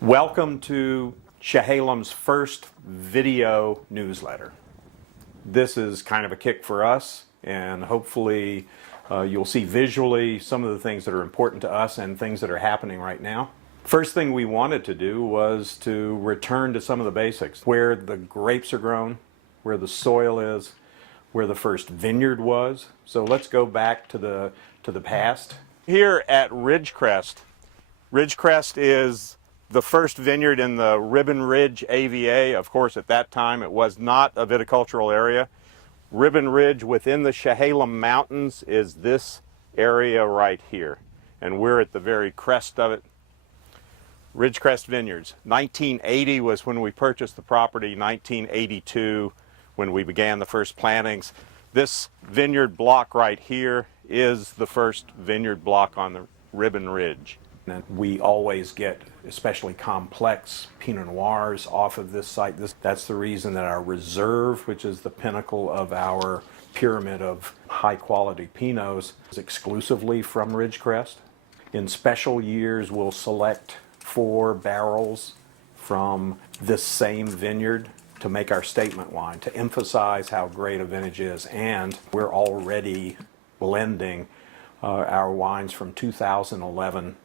Welcome to Chehalem's first video newsletter. This is kind of a kick for us, and hopefully you'll see visually some of the things that are important to us and things that are happening right now. First thing we wanted to do was to return to some of the basics, where the grapes are grown, where the soil is, where the first vineyard was. So let's go back to the past. Here at Ridgecrest. Ridgecrest is the first vineyard in the Ribbon Ridge AVA. Of course, at that time, it was not a viticultural area. Ribbon Ridge within the Chehalem Mountains is this area right here. And we're at the very crest of it. Ridgecrest Vineyards. 1980 was when we purchased the property, 1982 when we began the first plantings. This vineyard block right here is the first vineyard block on the Ribbon Ridge. And we always get especially complex Pinot Noirs off of this site. That's the reason that our reserve, which is the pinnacle of our pyramid of high quality Pinots, is exclusively from Ridgecrest. In special years, we'll select 4 barrels from this same vineyard to make our statement wine, to emphasize how great a vintage is. And we're already blending our wines from 2011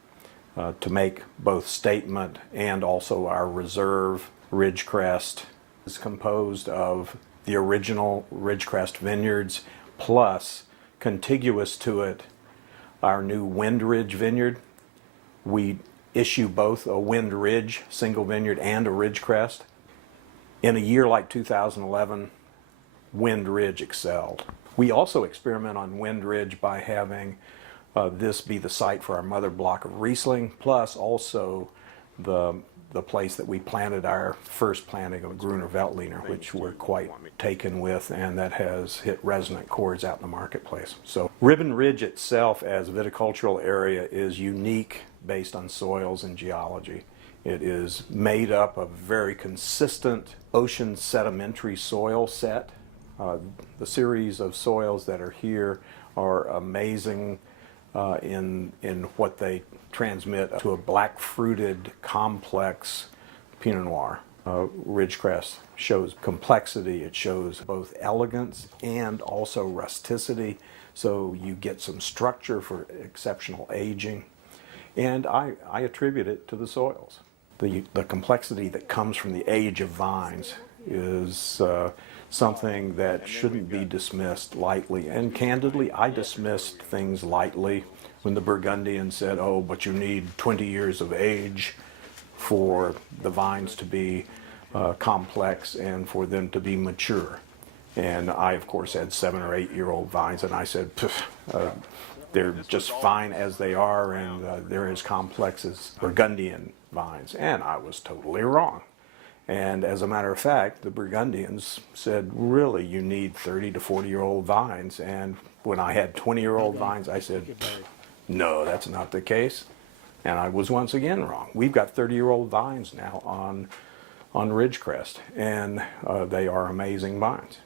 to make both statement and also our reserve. Ridgecrest is composed of the original Ridgecrest vineyards plus, contiguous to it, our new Wind Ridge vineyard. We issue both a Wind Ridge single vineyard and a Ridgecrest. In a year like 2011, Wind Ridge excelled. We also experiment on Wind Ridge by having this be the site for our mother block of Riesling, plus also the place that we planted our first planting of Gruner Veltliner, which we're quite taken with, and that has hit resonant chords out in the marketplace. So Ribbon Ridge itself as a viticultural area is unique based on soils and geology. It is made up of very consistent ocean sedimentary soil set. The series of soils that are here are amazing in what they transmit to a black fruited complex Pinot Noir. Ridgecrest shows complexity, it shows both elegance and also rusticity, so you get some structure for exceptional aging. And I attribute it to the soils. The complexity that comes from the age of vines is something that shouldn't be dismissed lightly. And candidly, I dismissed things lightly when the Burgundian said, oh, but you need 20 years of age for the vines to be complex and for them to be mature. And I, of course, had 7 or 8 year old vines, and I said, they're just fine as they are, and they're as complex as Burgundian vines. And I was totally wrong. And as a matter of fact, the Burgundians said, really, you need 30 to 40 year old vines. And when I had 20 year old vines, I said, no, that's not the case. And I was once again wrong. We've got 30 year old vines now on Ridgecrest, and they are amazing vines.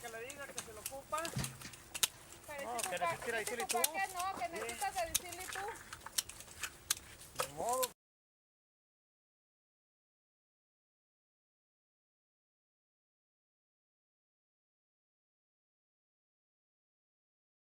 Que le diga que se lo ocupa. No, que necesitas decirle tú. No, que necesitas de decirle tú. De modo,